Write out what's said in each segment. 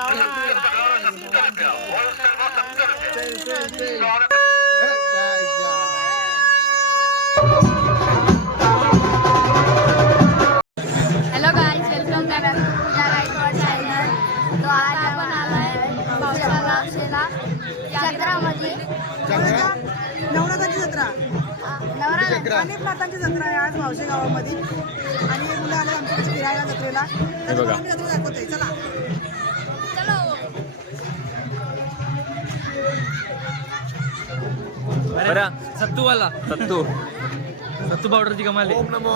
Hello guys, welcome करा तुझ्या live channel. तो आज आपण आलाय पावसाला जत्रामध्ये. नवरात्राची जत्रा नवरा अनेक नातांची जत्रा आहे आज मावशी गावामध्ये. आणि हे मुलं आले आमच्याकडे फिरायला जत्रेला. तर तुम्हाला आम्ही जत्रा दाखवतोय. चला बरा सत्तूवाला सत्तू पावडरची कमाल. ओम नमो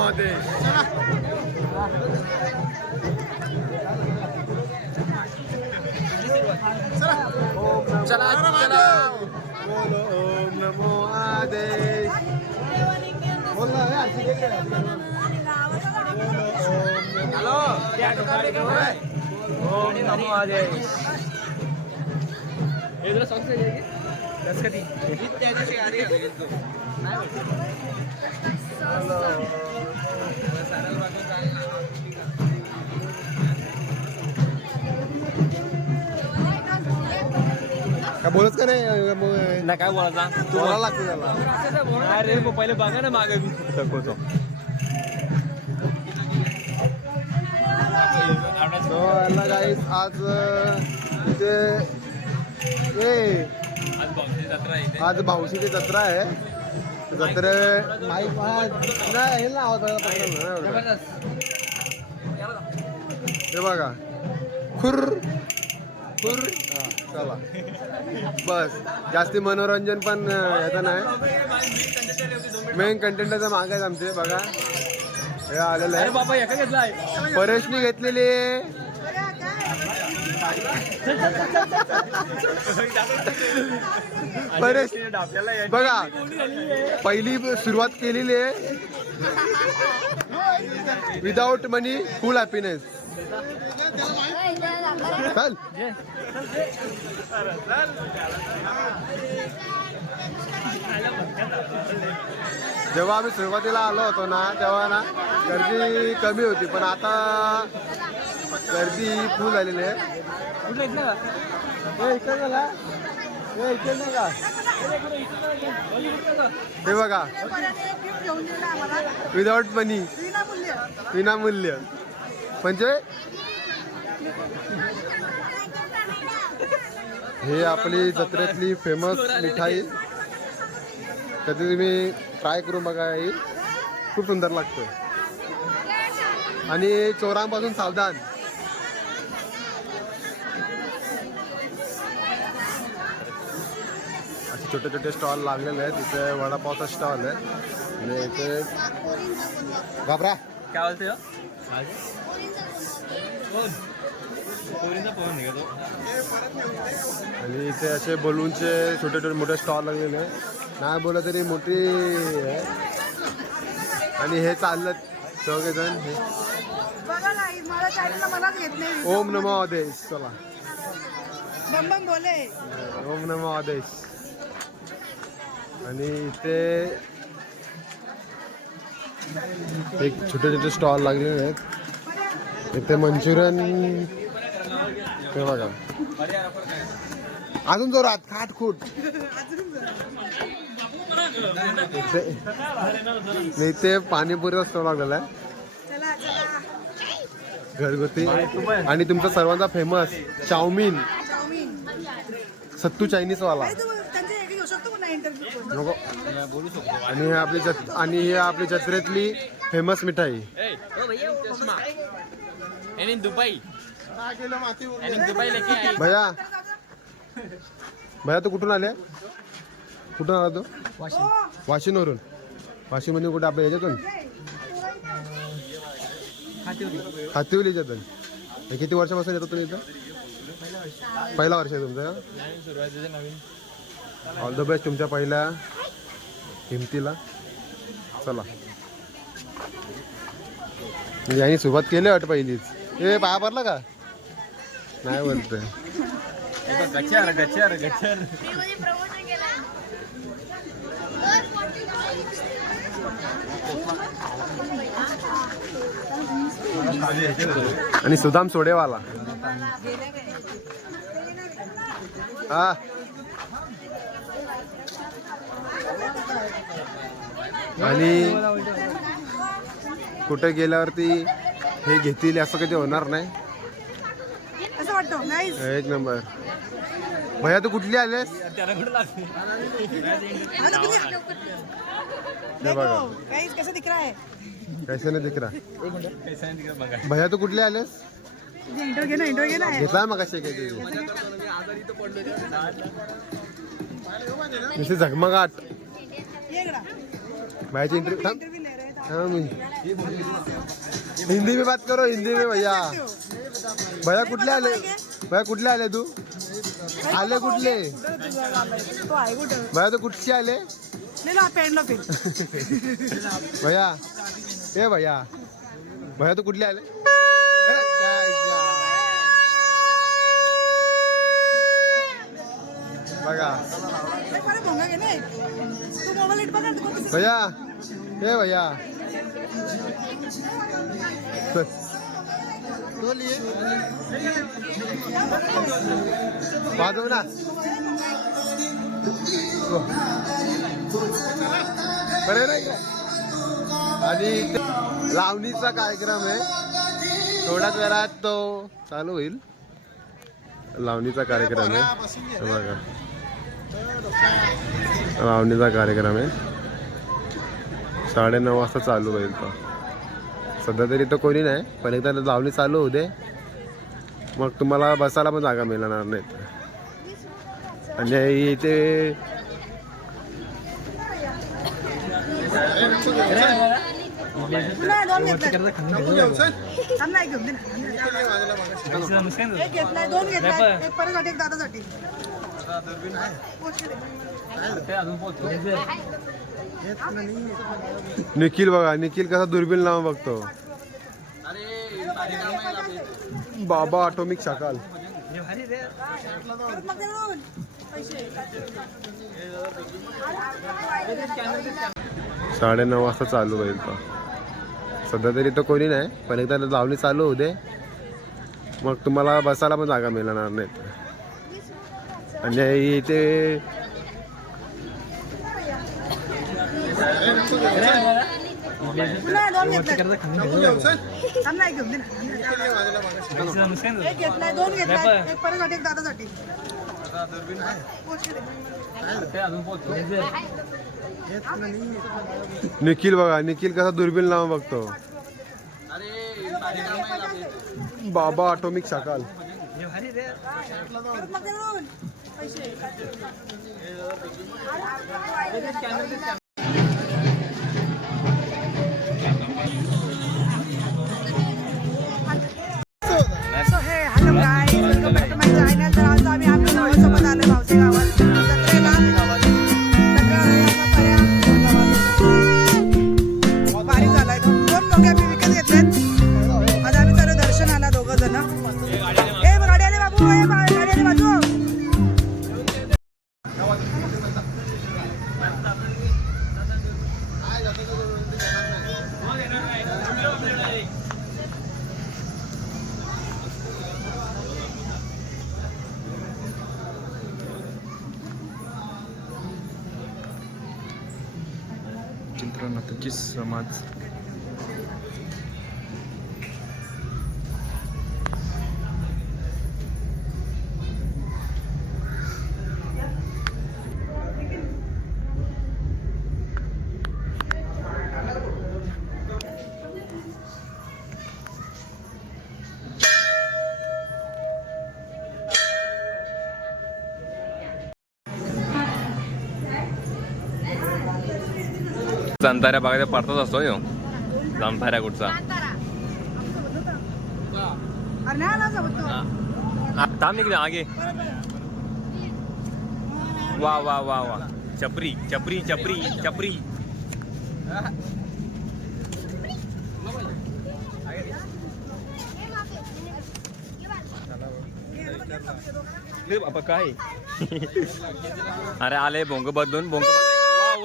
चला चला. ओम नमो आदेश. हॅलो ओम नमो आदेश. काय बोलत का नाही ना काय बोलायचा तू बोलायला लागते त्याला. अरे पहिले बघा ना मागे मी दाखवतो. गाईस आज इथे आज भाऊशीची जत्रा आहे. जत्रे माईक नाही हे ना आवाज हे बघा खुर खुर. चला बस, जास्ती मनोरंजन पण याचं नाही. मेन कंटेंटचा माग आहेत आमचे. बघा हे आलेलं आहे. बाबा एका घेतलाय परेशनी घेतलेली परेश बघा पहिली सुरुवात केलेली आहे. विदाउट मनी फुल हॅपीनेस. चल जेव्हा आम्ही सुरुवातीला आलो होतो ना तेव्हा ना गर्दी कमी होती, पण आता गर्दी फुल झालेली आहे. हे बघा विदाउट मनी विनामूल्य म्हणजे हे आपली जत्रेतली फेमस मिठाई. कधी तुम्ही ट्राय करून बघा, ही खूप सुंदर लागतं. आणि चोरांपासून सावधान. असे छोटे छोटे स्टॉल लागलेले आहेत. इथे वडापावचा स्टॉल आहे आणि इथे घाबरा काय बोलते आणि इथे असे बलूनचे छोटे छोटे मोठे स्टॉल लागलेले आहे. नाही बोला तरी मोठी आहे. आणि हे चाललं सगळे जण. बघा नाही मला चॅनलला मलाच येत नाही. ओम नमो आदेश. चला बम बम बोले. ओम नमो आदेश. आणि इथे एक छोटे छोटे स्टॉल लागलेले आहेत. इथे मंचुरियन हे बघा अजून जोरात खाटखूट. इथे पाणीपुरीचा स्टॉल लागलेला आहे घरगुती. आणि तुमचा सर्वांचा फेमस चाऊमिन सत्तू चायनीज वाला नको. आणि ही आपली जत्रेतली फेमस मिठाई. भैया भैया तू कुठून आले? कुठून आला तू? वाशिमवरून. वाशिममध्ये कुठे आपल्या याच्यातून हातिवली याच्यातून. किती वर्षापासून येतो तुम्ही इथं? पहिला वर्ष आहे तुमचं. ऑल द बेस्ट तुमच्या पहिल्या हिमतीला. चला यांनी सुरुवात केली वाट पहिलीच. हे पाया पडला का नाही बोलतोय. गच्चर गच्चर गच्चर. आणि सुदाम सोडेवाला. हा आणि कुठे गेल्यावरती हे घेतील असं कधी होणार नाही. असं वाटतं नाईस. एक नंबर. भैया तू कुठली आलेस? हे बघा गाइस कैसा दिख रहा है? कैसे नाही दिख रहा. भैया तू कुठली आलेस? इंटरव्ह्यू घे ना, इंटरव्ह्यू घे ना. घेतला मग कशी काय तुझी नुसती झगमगाट. ये इकडं. भैयाची इंटरव्यू इंटरव्ह्यू ले रहे हैं. हिंदी में बात करो, हिंदी में. भैया कुठले आले? भैया कुठले आले तू? आले कुठले? तो आहे कुठं? भैया तू कुठची आले? ले लो पेन लो फिर. भैया ए भैया भैया तू कुठले आले? ए, काय जा. बघा ए, बरं भोंगा घे ना एक. तू मोबाईल नीट बघा ना, तू कसं- भैया ए भैया वाजव ना. बरे नाही का? आणि लावणीचा कार्यक्रम आहे, थोड्याच वेळात तो चालू होईल. लावणीचा कार्यक्रम आहे बघा, लावणीचा कार्यक्रम आहे. 9:30 वाजता चालू होईल तो. सध्या तरी तर कोणी नाही, पण एकदा लावणी चालू होऊ दे, मग तुम्हाला बसायला पण जागा मिळणार नाहीत. आणि इथे तुला दोन घेतलाय. थांब ना, एक घेऊन दे ना. एक घेतलाय, दोन घेतलाय. एक परत एक दादासाठी. निखिल बघा, निखिल कसा दुर्बीण लावून बघतो. बाबा ऑटोमिक शाकाल. परत मग दे दोन. पैसे. 9:30 वाजता चालू होईल तो. सध्या तरी तर कोणी नाही, पण एकदा लावणी चालू होऊ दे, मग तुम्हाला बसायला पण जागा मिळणार नाहीत. आणि इथे तुला दोन घेतलाय. थांब ना, एक घेऊन दे ना. एक घेतलाय, दोन घेतलाय. एक परत एक दादासाठी. निखिल बघा, निखिल कसा दुर्बीण लावून बघतो. बाबा ऑटोमिक शाकाल. परत मग दे दोन. पैसे. So hey, hello guys, welcome back to my channel. तर आज आम्ही आपल्या गावासोबत आलोय, भावसे गावात जत्रेला. भारी झालाय तो. दोन डोके आम्ही विकत घेतलेत. आज आम्ही सर्व दर्शनाला दोघं जण. ए गाडी आली बाबू, ए गाडी आली बाजू. चित्रनाथाची समाज जाणताऱ्या बघायला पडतच असतो यो जाणताऱ्या कुठचा. अरे नाही आला सोबत तो. थांब निघले आगे. वा वा वा वा, चपरी चपरी चपरी चपरी. बाबा काय अरे आले भोंग बदलून भोंग.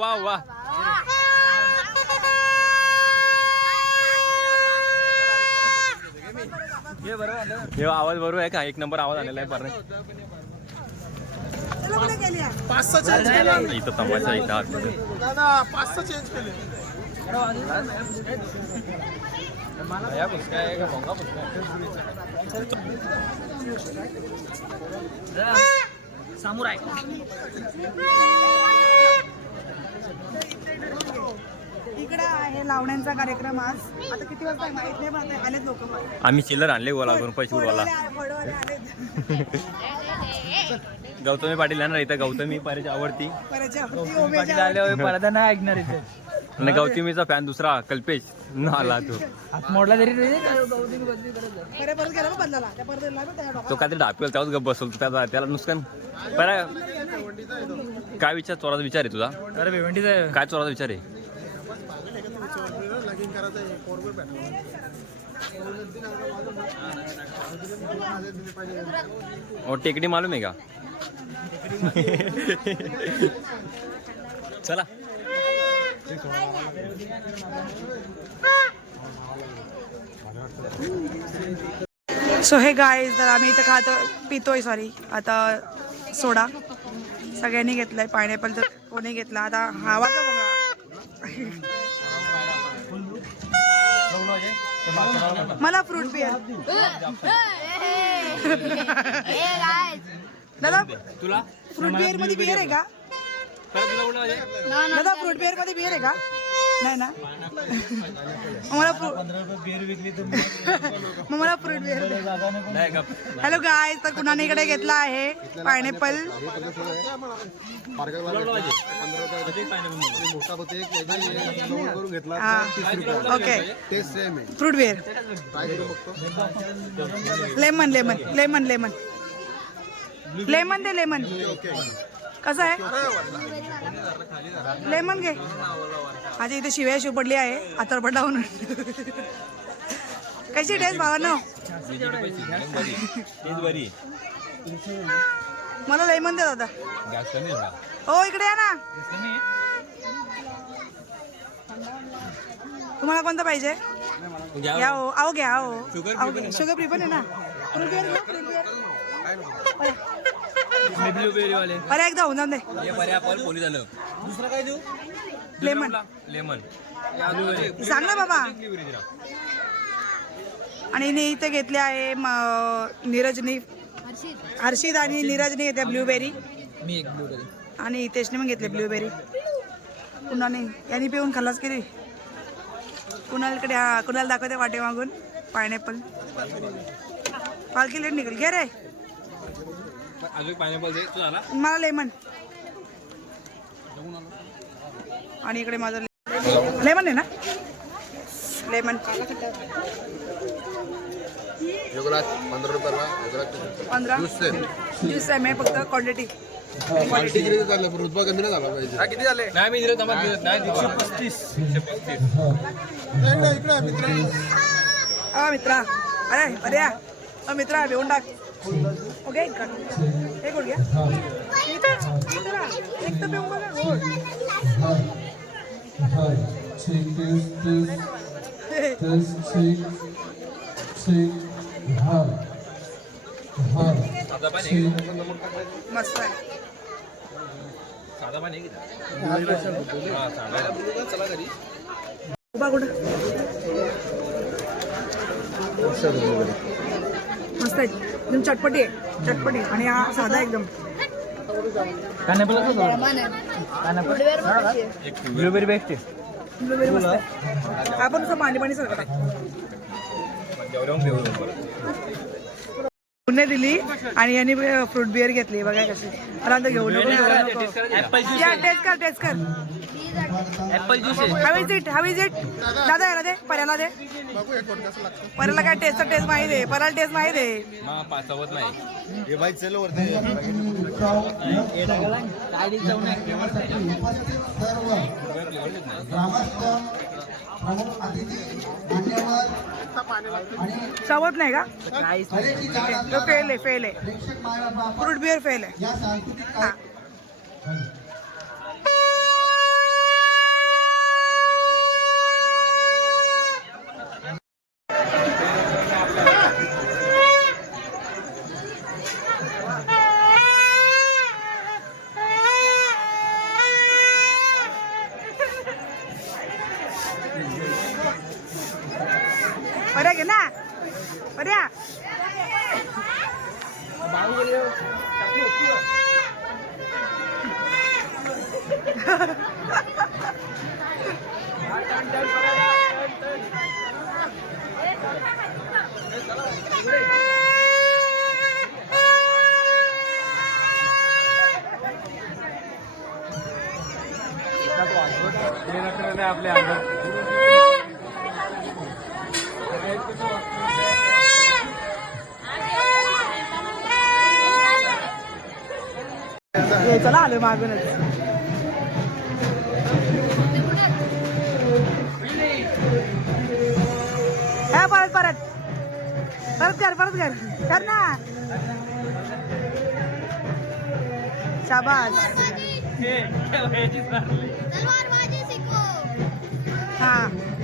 वा वा वा. हे आवाज बरोबर आहे का? एक नंबर आवाज आलेला आहे. बरं बॉटल कुठे केली आहे? 5-6 चेंज केले आम्ही. इथं तमाशा इथं आत. दादा 5-6 चेंज केले. सामुराय इकडे आहे लावण्यांचा कार्यक्रम आज. आता किती वाजता आहे माहित नाही, पण आता आलेत लोक. आम्ही चिल्लर आणले गोला करून पैसे उडवाला. गौतमी पाटील येणार इथं. गौतमी पारेची आवडती परदा नाही ऐकणार इथे. आणि गौतमीचा फॅन दुसरा कल्पेश न आला तो. हात मोडला तरी तो काहीतरी डापील तेव्हाच गप बसवतो. त्याला नुकसान बरं. काय विचार चोराचा विचार आहे तुझा? अरे भिवंडीचा काय चोराचा विचार आहे? और टेकडी मालूम आहे का? चला सो हे गाईज, तर आम्ही इथं पितोय आता सोडा. सगळ्यांनी घेतलाय. पायनॅपल तर कोणी घेतला. आता हवाचा बघा. मला फ्रूट बिअर. दादा तुला फ्रूट बिअर मध्ये बिअर आहे का? दादा फ्रूट बिअर मध्ये बिअर आहे का? नाही ना. मला फ्रूट बिअर. हॅलो गाय, तर कुणाने इकडे घेतला आहे pineapple. Okay, fruit beer. Lemon lemon lemon lemon lemon दे. लेमन कसं आहे? लेमन घे. माझ्या इथे शिवाय शिव पडली आहे आतरपट लावून. कशी टेस्ट भावांनो? मला लेमन दे दादा. हो इकडे या ना. तुम्हाला कोणतं पाहिजे? घ्या हो. अहो घ्या हो. शुगर फ्री पण आहे ना. फ्रूट बिअर घ्या. Fruit beer. ब्लूबेरी वाले. अरे एकदा होऊन जाऊन दे. दुसरं काय देऊ? लेमन लेमन सांग ना बाबा. आणि इथे घेतले आहे नीरजनी, हर्षित आणि नीरजनी घेतल्या ब्लूबेरी. मी एक ब्लूबेरी. आणि हितेशने पण घेतले ब्लूबेरी. कुणाने यांनी पिऊन खल्लास केली. कुणालकडे कुणाला दाखवते वाटे मागून पायनॅपल. पालखी लेट निघेल. घे रे. अजून पायनॅपल दे. झाला मला लेमन. आणि इकडे माझं लेमन आहे ना. लेमन 15 ज्यूस आहे. मी फक्त क्वांटिटी. किती झाला पाहिजे? किती झाले? नाही मी दिलं नाही. 135. मित्रा. अरे अरे या मित्रा घेऊन टाक. ओके एक गोड घ्या. एक तर पिऊन बघा. मस्त आहे. उभा कुठं? मस्त आहे. एकदम चटपटी आहे. चटपटी. आणि हा साधा एकदम. ब्लूबेरी बेस्ट आहे. ब्लूबेरी मस्त आहे. आपण असं पाणी पाणी सरकत आहे. पुणे दिली आणि यांनी फ्रूट बिअर घेतली. बघा कशी. मला आता घेऊ नको. टेस्ट कर. टेस्ट कर. ऍपल ज्यूस आहे. हाव इज इट दादा. याला दे. पर्याला दे. पर्याला काय टेस्ट माहिती आहे. पर्याला टेस्ट माहिती आहे. चवत नाही का? तो फेल आहे. फ्रूट बिअर फेल आहे. हा. आपल्या अंगात चला आलो मागूनच. हे परत परत परत कर ना. शाबास. तलवारबाजी सीखो. हा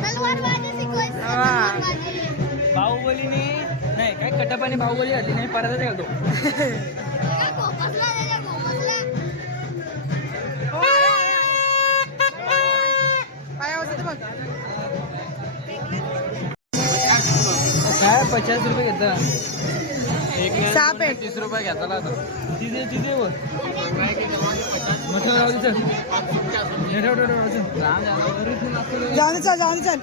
तलवारबाजी सीखो. बाहुबलीने नाही काय कटप्पाने बाहुबली घातली नाही परत घालतो. काय 50 रुपये घेता. साप आहे. 30 रुपये घेताला आता. तिथे तिथे वर म्हटलं राहू दे चल. जाऊन चल.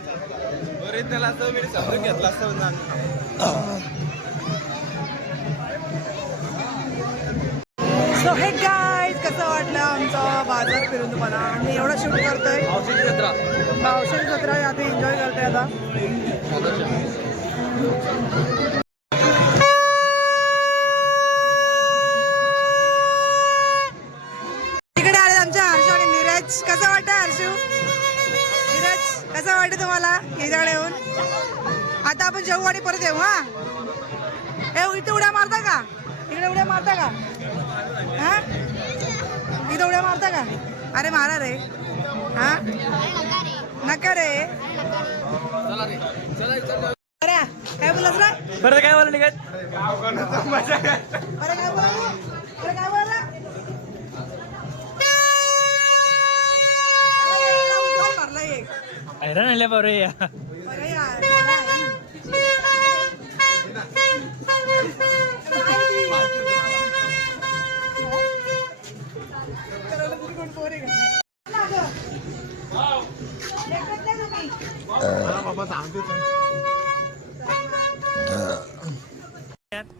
सो हे गाईज कसं वाटलं आमचं बाजार फिरून तुम्हाला. मी एवढं शूट करतोय. औषधी जत्रा पावसाळी जत्रा आता एन्जॉय करतोय आता. इकडे आले आमच्या हर्षू आणि नीरज. कसं वाटतं हर्षू? नीरज कसं वाटतं तुम्हाला इकडे येऊन? आता आपण जेवू आणि परत येऊ. हा इथे उड्या मारता का? इकडे उड्या मारता का? हा इथे उड्या मारता का? अरे मारा रे. हा नका रे. अरे काय बोललास रे? परत काय बोलले काय अरे काय बोलला? मारला एक. हैराण आल्या बाबरे या. अरे यार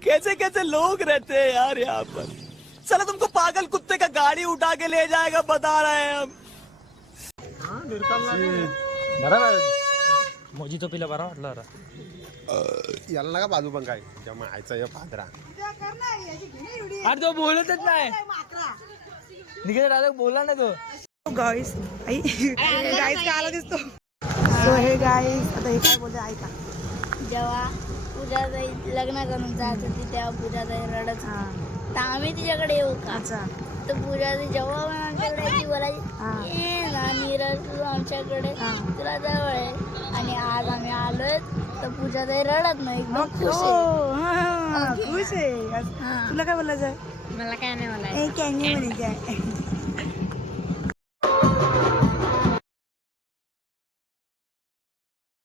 कैसे कैसे लोग रहते हैं यार यहाँ पर. चलो तुमको पागल कुत्ते का गाड़ी उठा के ले जाएगा बता रहे हैं हम. बरोबर मोजी तो पिला बरा वाटला. याला नका बाजू पण काय मायचा या पादरा. अरे तो बोलतच नाही. निघत राहतो बोलला नाही तो. गाईस गाईस का आला दिसतो. सो हे गाईस आता हे काय बोलते ऐका. जेव्हा पूजाताई लग्न करून जात होती तेव्हा पूजाताई रडत होती. तर आम्ही तिच्याकडे येऊ का? अच्छा तर पूजाताई जेव्हा पण आमच्याकडे यायची बोलायची ये ना नीरज तू आमच्याकडे तुला जवळ आहे. आणि आज आम्ही आलोय तर पूजाताई रडत नाही एकदम खुश आहे. खुश आहे. तुला काय बोलायचं? मला काय नाही मला काय नाही म्हणायचं.